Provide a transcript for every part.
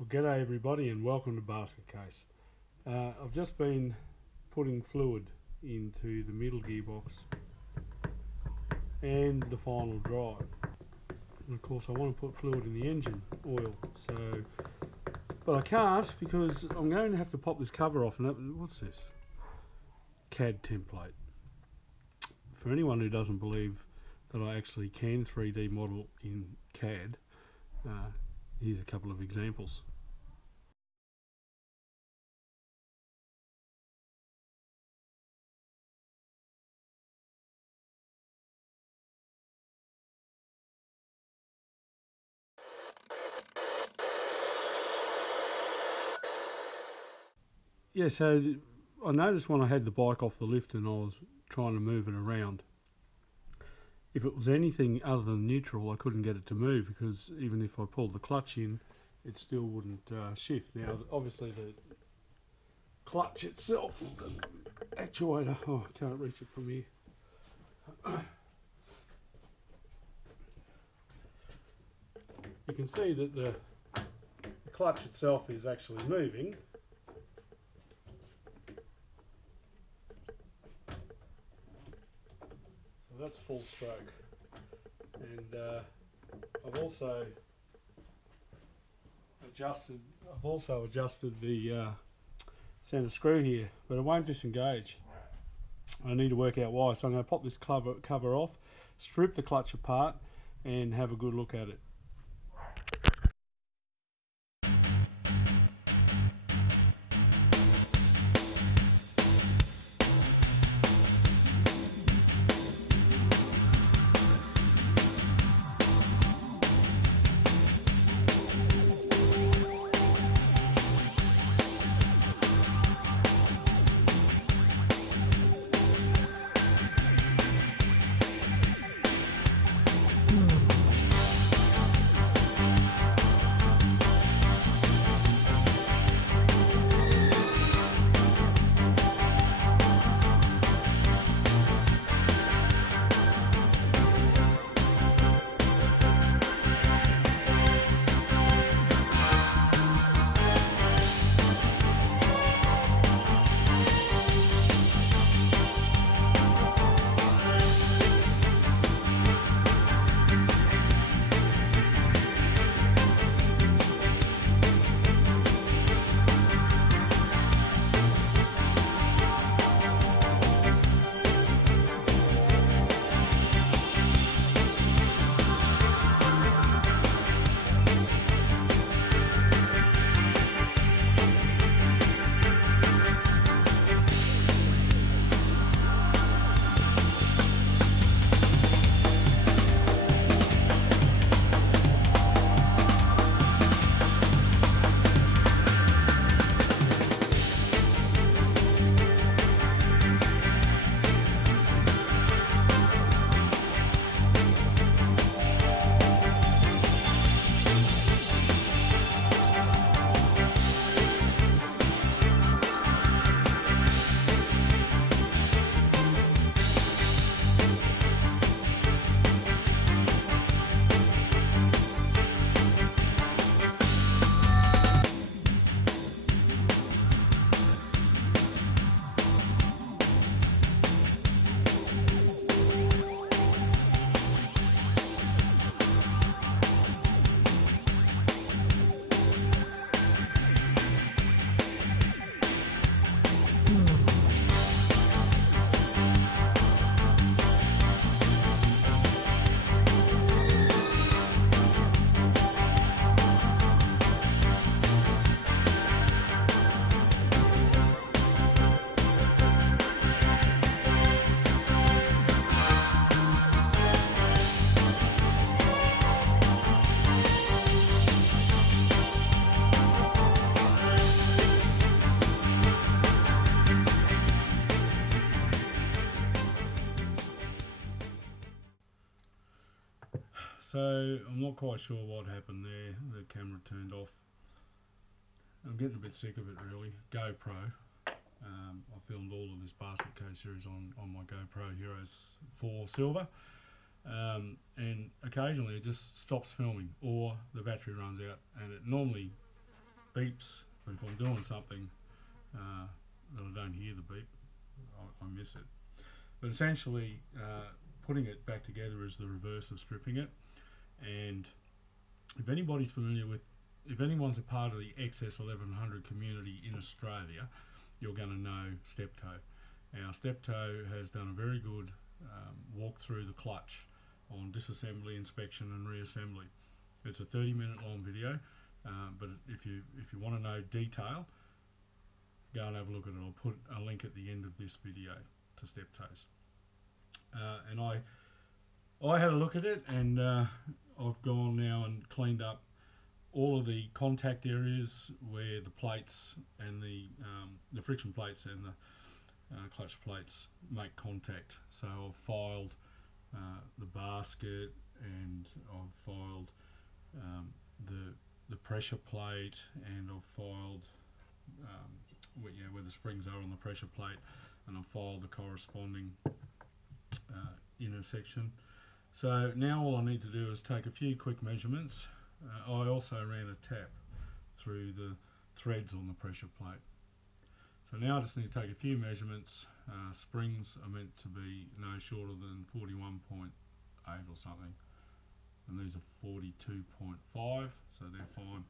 Well, g'day everybody and welcome to Basket Case. I've just been putting fluid into the middle gearbox and the final drive. And of course I want to put fluid in the engine oil, but I can't because I'm going to have to pop this cover off. And what's this? CAD template. For anyone who doesn't believe that I actually can 3D model in CAD, here's a couple of examples. Yeah, so I noticed when I had the bike off the lift and I was trying to move it around, if it was anything other than neutral, I couldn't get it to move, because even if I pulled the clutch in, it still wouldn't shift. Now, obviously the clutch itself, the actuator, oh, I can't reach it from here. You can see that the clutch itself is actually moving. So that's full stroke. And I've also adjusted the center screw here, but it won't disengage. I need to work out why, so I'm going to pop this cover off, strip the clutch apart and have a good look at it. So I'm not quite sure what happened there. The camera turned off. I'm getting a bit sick of it, really. GoPro. I filmed all of this Basket Case series on my GoPro Heroes 4 Silver, and occasionally it just stops filming or the battery runs out, and it normally beeps, but if I'm doing something that I don't hear the beep, I miss it. But essentially, putting it back together is the reverse of stripping it. And if anybody's familiar with, if anyone's a part of the XS1100 community in Australia, you're going to know Steptoe. Now, Steptoe has done a very good walk through the clutch on disassembly, inspection and reassembly. It's a 30-minute long video, but if you want to know detail, go and have a look at it. I'll put a link at the end of this video to Steptoe's. And I had a look at it, and I've gone now and cleaned up all of the contact areas where the plates and the friction plates and the clutch plates make contact. So I've filed the basket, and I've filed the pressure plate, and I've filed where the springs are on the pressure plate, and I've filed the corresponding intersection. So now all I need to do is take a few quick measurements. I also ran a tap through the threads on the pressure plate. So now I just need to take a few measurements. Springs are meant to be no shorter than 41.8 or something, and these are 42.5, so they're fine.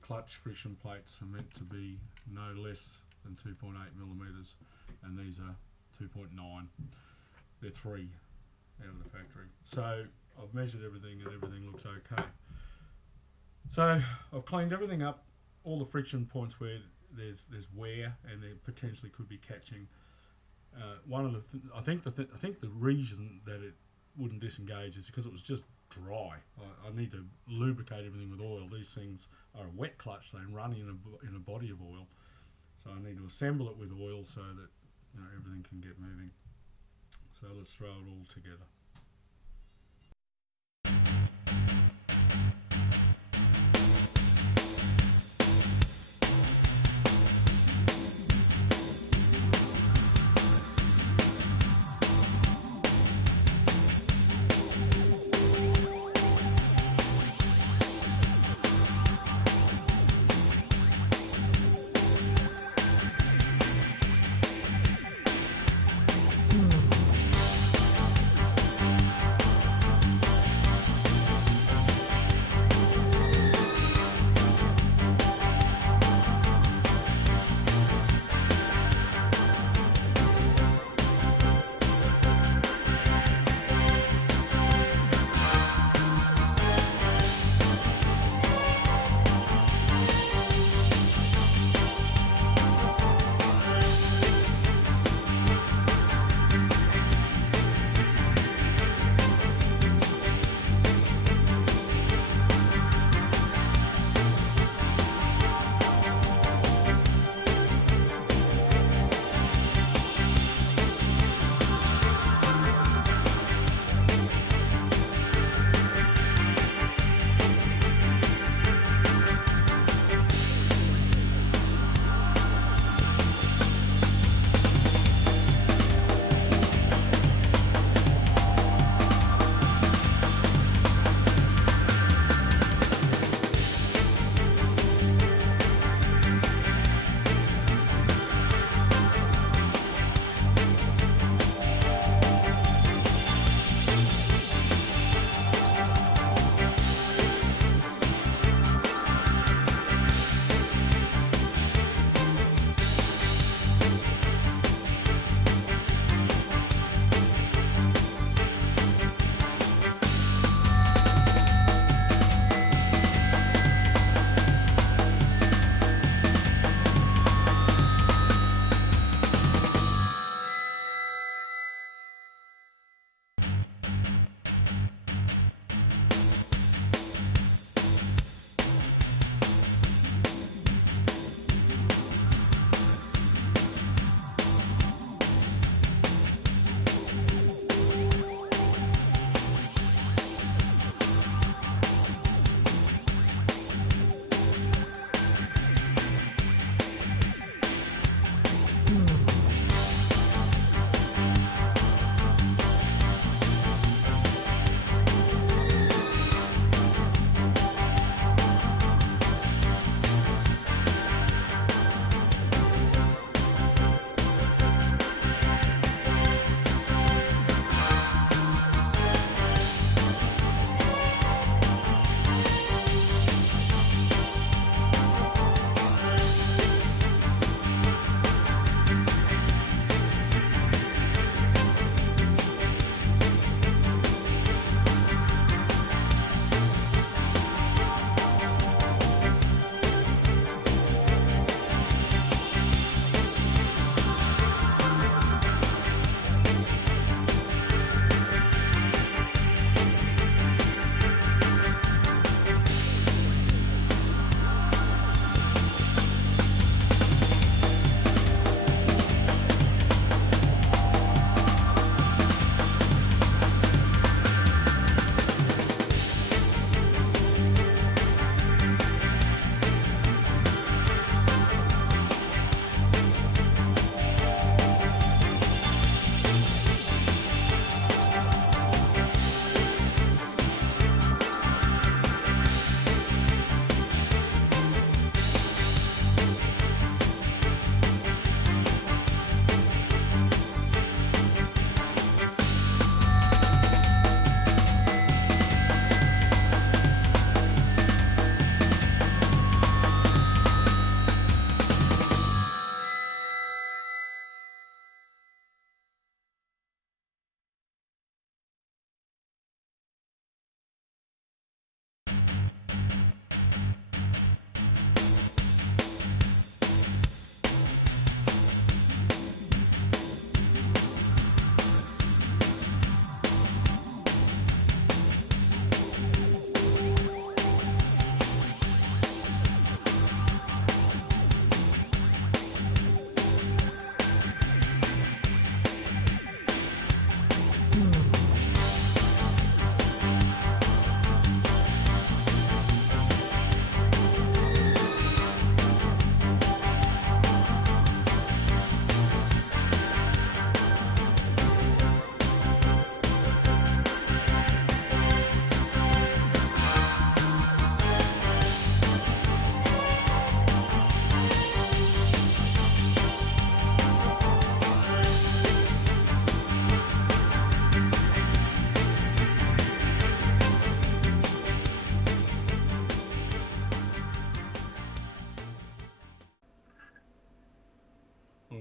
Clutch friction plates are meant to be no less than 2.8 millimeters, and these are 2.9. They're 3 out of the factory. So I've measured everything, and everything looks okay. So I've cleaned everything up, all the friction points where there's wear and there potentially could be catching. One of the I think the reason that it wouldn't disengage is because it was just dry. I need to lubricate everything with oil. These things are a wet clutch; they run in a body of oil. So I need to assemble it with oil so that everything can get moving. So let's throw it all together.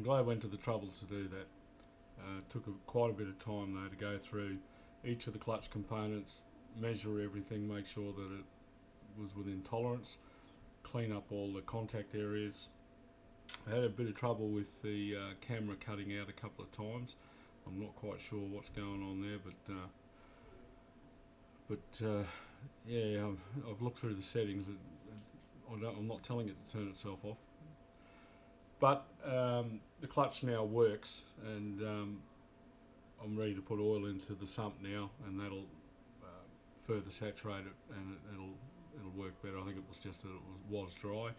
glad I went to the trouble to do that. Took quite a bit of time though to go through each of the clutch components, measure everything, make sure that it was within tolerance, clean up all the contact areas. I had a bit of trouble with the camera cutting out a couple of times. I'm not quite sure what's going on there, but yeah, I've looked through the settings. I'm not telling it to turn itself off. But the clutch now works, and I'm ready to put oil into the sump now, and that'll further saturate it, and it'll work better. I think it was just that it was dry.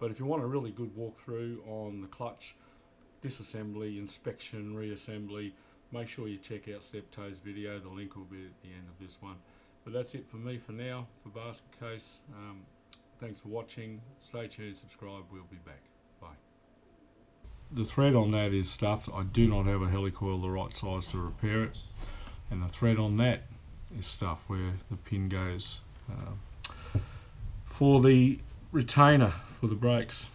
But if you want a really good walkthrough on the clutch, disassembly, inspection, reassembly, make sure you check out Steptoe's video. The link will be at the end of this one. But that's it for me for now, for Basket Case. Thanks for watching. Stay tuned, subscribe, we'll be back. Bye. The thread on that is stuffed. I do not have a helicoil the right size to repair it. And the thread on that is stuffed where the pin goes for the retainer for the brakes.